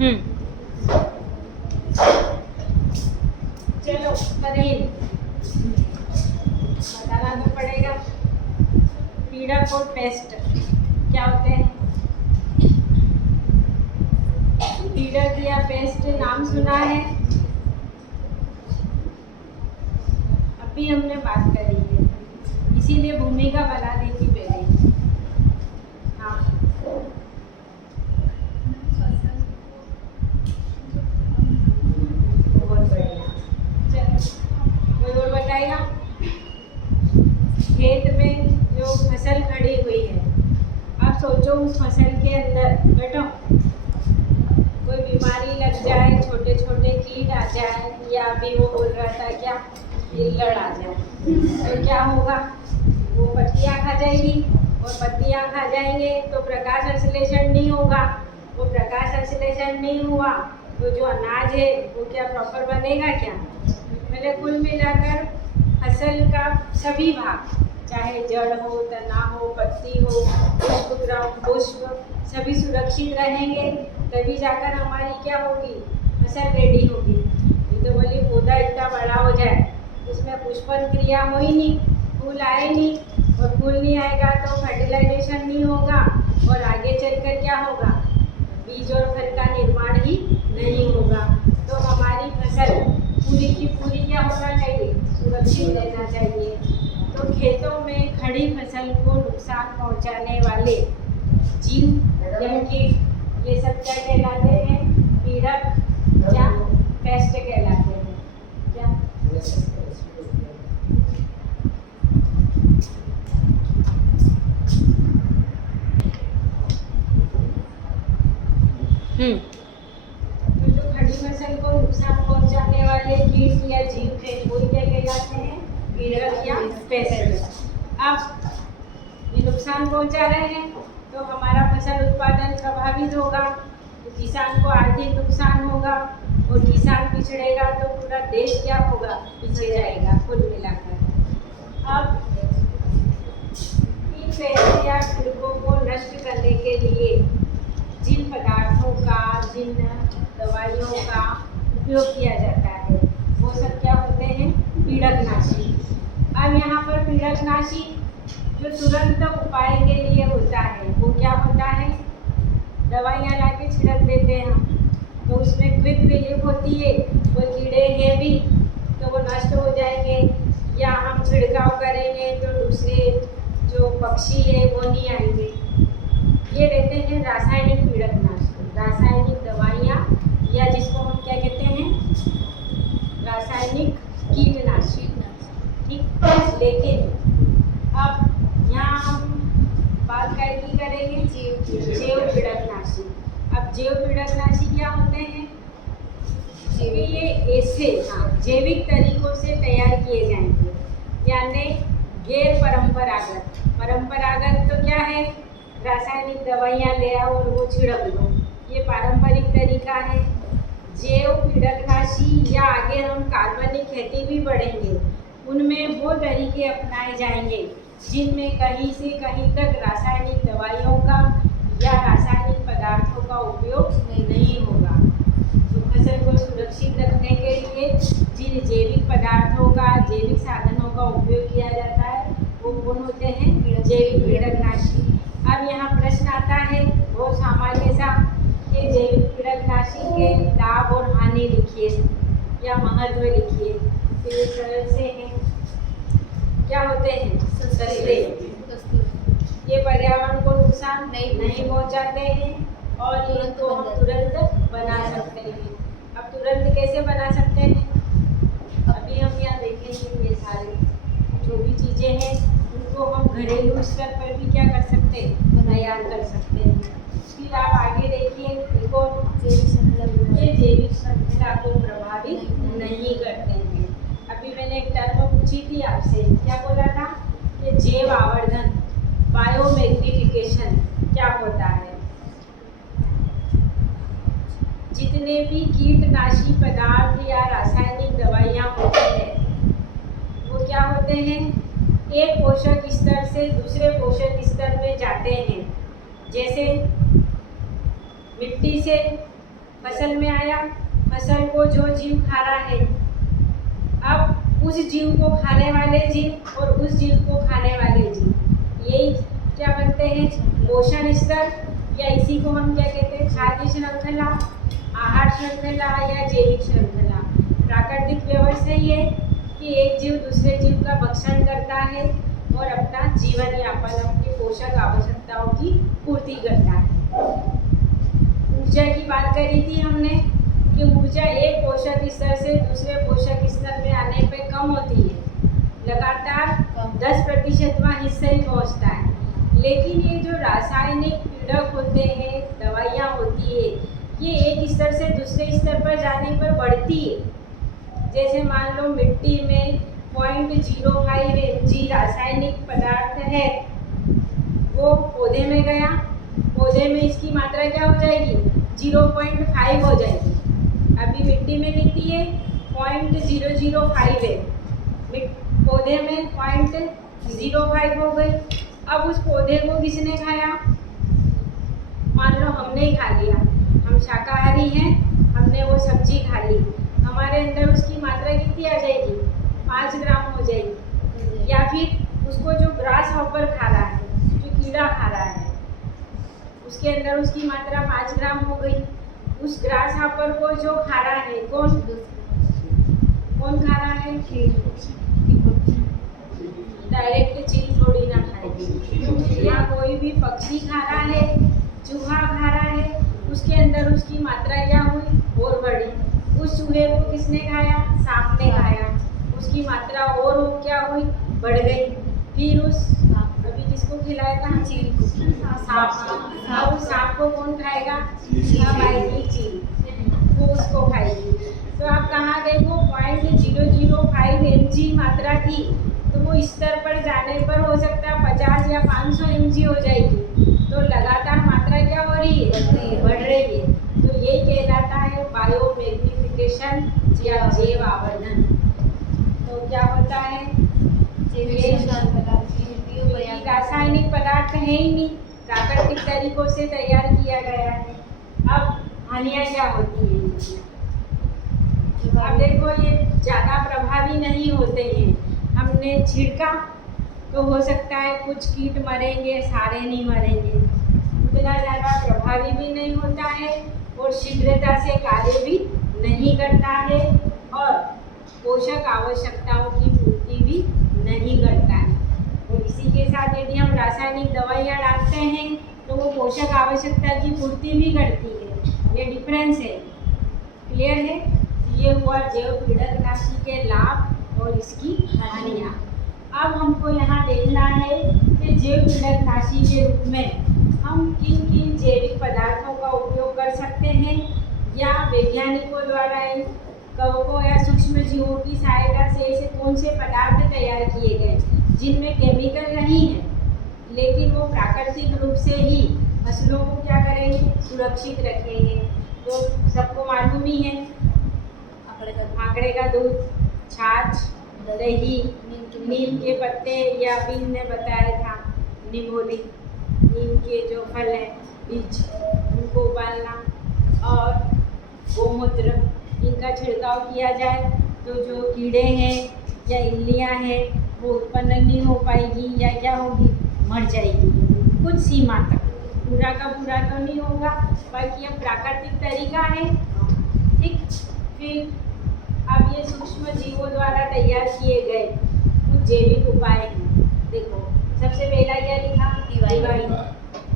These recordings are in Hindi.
चलो करें, बताना तो पड़ेगा। पीड़क और पेस्ट क्या होते हैं? पीड़क या पेस्ट नाम सुना है? अभी हमने बात करी है, इसीलिए भूमिका बना दी थी पहले। हाँ, बहुत बढ़िया। चलो कोई और बताएगा? खेत में जो फसल खड़ी हुई है, आप सोचो उस फसल के अंदर बैठो कोई बीमारी लग जाए, छोटे छोटे कीट आ जाए, या अभी वो बोल रहा था क्या, इल्लड़ आ जाए, तो क्या होगा? वो पत्तियाँ खा जाएगी, और पत्तियाँ खा जाएंगे तो प्रकाश संश्लेषण नहीं होगा। वो प्रकाश संश्लेषण नहीं हुआ तो जो अनाज है वो क्या प्रॉपर बनेगा क्या? मैंने कुल मिलाकर फसल का सभी भाग, चाहे जड़ हो, तना हो, पत्ती हो, पुष्प, सभी सुरक्षित रहेंगे, तभी जाकर हमारी क्या होगी, फसल रेडी होगी। ये तो बोली पौधा इतना बड़ा हो जाए, उसमें पुष्पन क्रिया हो ही नहीं, फूल आए नहीं, और फूल नहीं आएगा तो फर्टिलाइजेशन नहीं होगा, और आगे चलकर क्या होगा, बीज और फल का निर्माण ही नहीं होगा। तो हमारी फसल पूरी की पूरी क्या होना चाहिए, सुरक्षित रहना चाहिए। तो खेतों में खड़ी फसल को नुकसान पहुंचाने वाले जीव या कीट, ये सब क्या कहलाते हैं? पीड़क या पेस्ट कहलाते हैं। क्या? तो जो खड़ी फसल को नुकसान पहुंचाने वाले कीट या जीव थे वो क्या कहलाते हैं? पीड़क या पेस्ट। अब ये नुकसान पहुंचा रहे हैं तो हमारा फसल उत्पादन प्रभावित होगा, तो किसान को आर्थिक नुकसान होगा, और किसान पिछड़ेगा तो पूरा देश क्या होगा, पीछे जाएगा कुल मिलाकर। अब इन पेस्ट या कीड़ों को नष्ट करने के लिए जिन पदार्थों का, जिन दवाइयों का उपयोग किया जाता है वो सब क्या होते हैं? पीड़कनाशी। अब यहाँ पर पीड़कनाशी जो तुरंत उपाय के लिए होता है वो क्या होता है? दवाइयाँ ला के छिड़क देते हैं हम, तो उसमें क्विक रिलीफ होती है, वो कीड़े हैं भी तो वो नष्ट हो जाएंगे, या हम छिड़काव करेंगे तो दूसरे जो पक्षी है वो नहीं आएंगे। ये रहते हैं रासायनिक पीड़कनाशी, रासायनिक दवाइयाँ, या जिसको हम क्या कहते हैं, रासायनिक कीटनाशी। ठीक, लेकिन अब यहाँ हम बात की करेंगे जैव पीड़कनाशी। अब जैव पीड़कनाशी क्या होते हैं? ये ऐसे जैविक तरीकों से तैयार किए जाएंगे, यानी गैर परंपरागत। परंपरागत तो क्या है, रासायनिक दवाइयाँ ले आओ और वो छिड़क दो, ये पारंपरिक तरीका है। जैव पीड़कनाशी या आगे हम कार्बनिक खेती भी बढ़ेंगे, उनमें वो तरीके अपनाए जाएंगे जिनमें कहीं से कहीं तक रासायनिक दवाइयों का या रासायनिक पदार्थों का उपयोग नहीं होगा। तो फसल को सुरक्षित रखने के लिए जिन जैविक पदार्थों का, जैविक साधनों का उपयोग किया जाता है वो कौन होते हैं? जैविक पीड़कनाशी। अब यहाँ प्रश्न आता है बहुत सामान्य सा, कि जैविक पीड़कनाशी के लाभ और हानि लिखिए या महत्व लिखिए। तो ये सरल से हैं, क्या होते हैं? सस्ते, ये पर्यावरण को नुकसान नहीं पहुंचाते हैं, और इनको हम तुरंत बना सकते हैं। अब तुरंत कैसे बना सकते हैं? अभी हम यहाँ देखेंगे, ये सारी जो भी चीज़ें हैं उनको हम घरेलू स्तर पर भी क्या कर सकते हैं? तैयार कर सकते हैं। फिर आप आगे देखिए, देखो ये जैविक श्रृंखला को प्रभावित नहीं करते हैं। अभी मैंने एक टर्म पूछी थी आपसे, क्या बोला था? ये जैव आवर्धन, बायोमैग्निफिकेशन क्या होता है? जितने भी कीटनाशी पदार्थ या रासायनिक दवाइयाँ होती हैं वो क्या होते हैं? एक पोषक स्तर से दूसरे पोषक स्तर में जाते हैं। जैसे मिट्टी से फसल में आया, फसल को जो जीव खा रहा है, अब उस जीव को खाने वाले जीव और उस जीव को खाने वाले जीव, यही क्या बनते हैं? पोषण स्तर, या इसी को हम क्या कहते हैं? खाद्य श्रृंखला, आहार श्रृंखला या जैविक श्रृंखला। प्राकृतिक व्यवस्था ये कि एक जीव दूसरे जीव का भक्षण करता है और अपना जीवन यापन, अपनी पोषक आवश्यकताओं की पूर्ति करता है। ऊर्जा की बात करी थी हमने कि ऊर्जा एक पोषक स्तर से दूसरे पोषक स्तर में आने पे कम होती है, लगातार 10% हिस्सा ही पहुँचता है। लेकिन ये जो रासायनिक पीड़क होते हैं, दवाइयाँ होती है, ये एक स्तर से दूसरे स्तर पर जाने पर बढ़ती है। जैसे मान लो मिट्टी में 0.05 mg रासायनिक पदार्थ है, वो पौधे में गया, पौधे में इसकी मात्रा क्या हो जाएगी? 0.5 हो जाएगी। अभी मिट्टी में कितनी है? 0.005 है, पौधे में 0.05 हो गई। अब उस पौधे को किसने खाया? मान लो हमने ही खा लिया, हम शाकाहारी हैं, हमने वो सब्जी खा ली, हमारे अंदर उसकी मात्रा कितनी आ जाएगी? 5 ग्राम हो जाएगी। या फिर उसको जो ग्रास हॉपर खा रहा है, जो कीड़ा खा रहा है, उसके अंदर उसकी मात्रा 5 ग्राम हो गई। उस ग्रास हॉपर को जो खा रहा है, कौन खा रहा है? डायरेक्ट चीज थोड़ी ना खाएगी, या कोई भी पक्षी खा रहा है, चूहा खा रहा है, उसके अंदर उसकी मात्रा क्या हुई? और बढ़ी। उस चूहे को किसने खाया? सांप ने खाया, उसकी मात्रा और क्या हुई? बढ़ गई। फिर उस अभी किसको खिलाया था? चील को, सांप। अब उस सांप को कौन खाएगा? आएगी चील, वो उसको खाएगी। तो आप कहाँ देखो 0.005 mg मात्रा थी, तो वो स्तर पर जाने पर हो सकता है 50 या 500 mg हो जाएगी। तो लगातार मात्रा क्या हो रही है? बढ़ रही है। तो यही कहलाता है बायो मैग्निफिकेशन या जैव आवर्धन। तो क्या होता है? रासायनिक पदार्थ है ही नहीं, प्राकृतिक तरीकों से तैयार किया गया है। अब हानियाँ क्या होती हैं? अब देखो, ये ज़्यादा प्रभावी नहीं होते हैं। हमने छिड़का तो हो सकता है कुछ कीट मरेंगे, सारे नहीं मरेंगे, उतना ज़्यादा प्रभावी भी नहीं होता है और शीघ्रता से कार्य भी नहीं करता है और पोषक आवश्यकताओं की पूर्ति भी नहीं करता है। और इसी के साथ यदि हम रासायनिक दवाइयाँ डालते हैं तो वो पोषक आवश्यकता की पूर्ति भी करती है। ये डिफरेंस है। क्लियर है? ये हुआ जैव पीड़कनाशी के लाभ और इसकी हानियाँ। अब हमको यहाँ देखना है कि जैव पीड़कनाशी के रूप में हम किन किन जैविक पदार्थों का उपयोग कर सकते हैं, या वैज्ञानिकों द्वारा इन कवकों या सूक्ष्म जीवों की सहायता से ऐसे कौन से पदार्थ तैयार किए गए जिनमें केमिकल नहीं है, लेकिन वो प्राकृतिक रूप से ही फसलों को क्या करेंगे? सुरक्षित रखेंगे। तो सबको मालूम ही है, आंकड़े का दूध, छाछ, दही, नीम के पत्ते, या अभी ने बताया था निमोली, नीम के जो फल हैं, बीज, उनको उबालना, और गोमूत्र, इनका छिड़काव किया जाए तो जो कीड़े हैं या इल्लियाँ हैं वो उत्पन्न नहीं हो पाएगी, या क्या होगी? मर जाएगी कुछ सीमा तक। पूरा का पूरा तो नहीं होगा, बाकी यह प्राकृतिक तरीका है। ठीक। फिर अब ये सूक्ष्म जीवों द्वारा तैयार किए गए कुछ जैविक उपाय हैं। देखो, सबसे पहला क्या लिखा? दीवाई।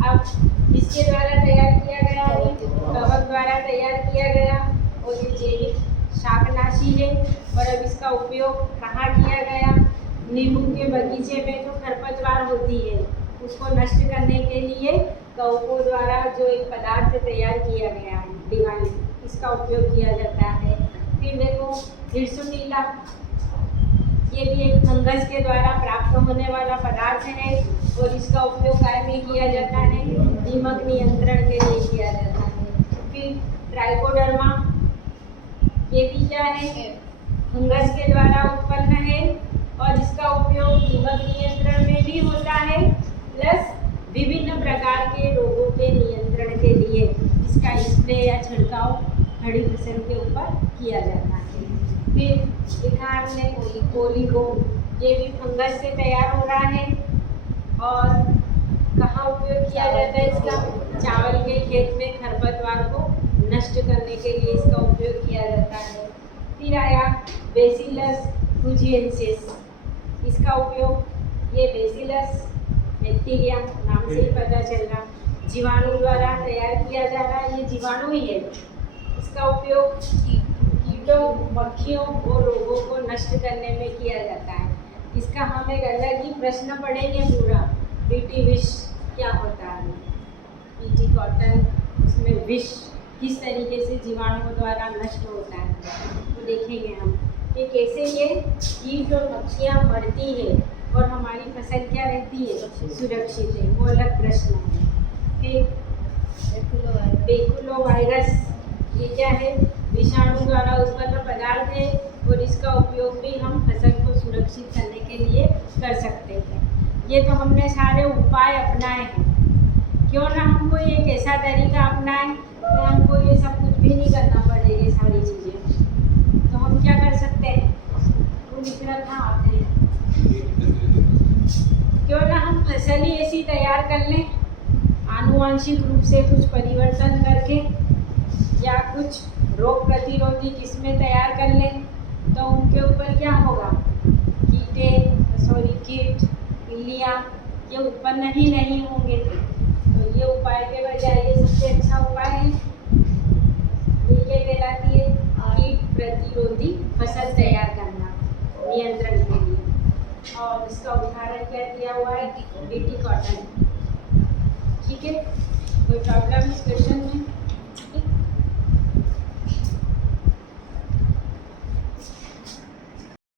अब इसके द्वारा तैयार किया गया है, कवक द्वारा तैयार किया गया, और ये जैविक शाकनाशी है। और अब इसका उपयोग कहाँ किया गया? नींबू के बगीचे में जो खरपतवार होती है उसको नष्ट करने के लिए कवकों द्वारा जो एक पदार्थ तैयार किया गया है, दीवाई, इसका उपयोग किया जाता है। फिर देखो हिरसुटीला, ये भी एक फंगस के द्वारा प्राप्त होने वाला पदार्थ है और इसका उपयोग काय में किया जाता है? दीमक नियंत्रण के लिए किया जाता है। फिर ट्राइकोडर्मा, ये भी क्या है? फंगस के द्वारा उत्पन्न है और इसका उपयोग दीमक नियंत्रण में भी होता है, प्लस विभिन्न प्रकार के रोगों के नियंत्रण के लिए इसका स्प्रे या छिड़काव खड़ी फसल के ऊपर किया जाता है। फिर देखा हमने ओलिगो, ये भी फंगस से तैयार हो रहा है और कहाँ उपयोग किया जाता है इसका? चावल के खेत में खरपतवार को नष्ट करने के लिए इसका उपयोग किया जाता है। फिर आया बेसिलस थ्यूजिएंसिस, इसका उपयोग ये बेसिलस बैक्टीरिया नाम से ही पता चल रहा, जीवाणु द्वारा तैयार किया जा रहा है, ये जीवाणु ही है। इसका उपयोग कीटों, मक्खियों और रोगों को नष्ट करने में किया जाता है। इसका हम एक अलग ही प्रश्न पढ़ेंगे पूरा, बीटी विष क्या होता है, बीटी कॉटन, उसमें विष किस तरीके से जीवाणुओं द्वारा नष्ट होता है तो देखेंगे हम कि कैसे ये कीट और मक्खियाँ मरती है और हमारी फसल क्या रहती है, सुरक्षित है, वो अलग प्रश्न है। फिर बेकुलोवायरस, ये क्या है? विषाणु द्वारा उत्पन्न पदार्थ है और इसका उपयोग भी हम फसल को सुरक्षित करने के लिए कर सकते हैं। ये तो हमने सारे उपाय अपनाए हैं, क्यों ना हम कोई एक ऐसा तरीका अपनाएं कि हमको ये सब कुछ भी नहीं करना पड़े, ये सारी चीज़ें। तो हम क्या कर सकते हैं? वो निकल कहाँ आते हैं? क्यों ना हम फसल ही ऐसी तैयार कर लें, आनुवांशिक रूप से कुछ परिवर्तन करके या कुछ रोग प्रतिरोधी किस्में तैयार कर लें, तो उनके ऊपर क्या होगा? कीट, इल्लियाँ ये उत्पन्न ही नहीं होंगे। तो ये उपाय के बजाय ये सबसे अच्छा उपाय है, ये कहलाती है कीट प्रतिरोधी फसल तैयार करना नियंत्रण के लिए। और इसका उदाहरण क्या दिया हुआ है? BT cotton.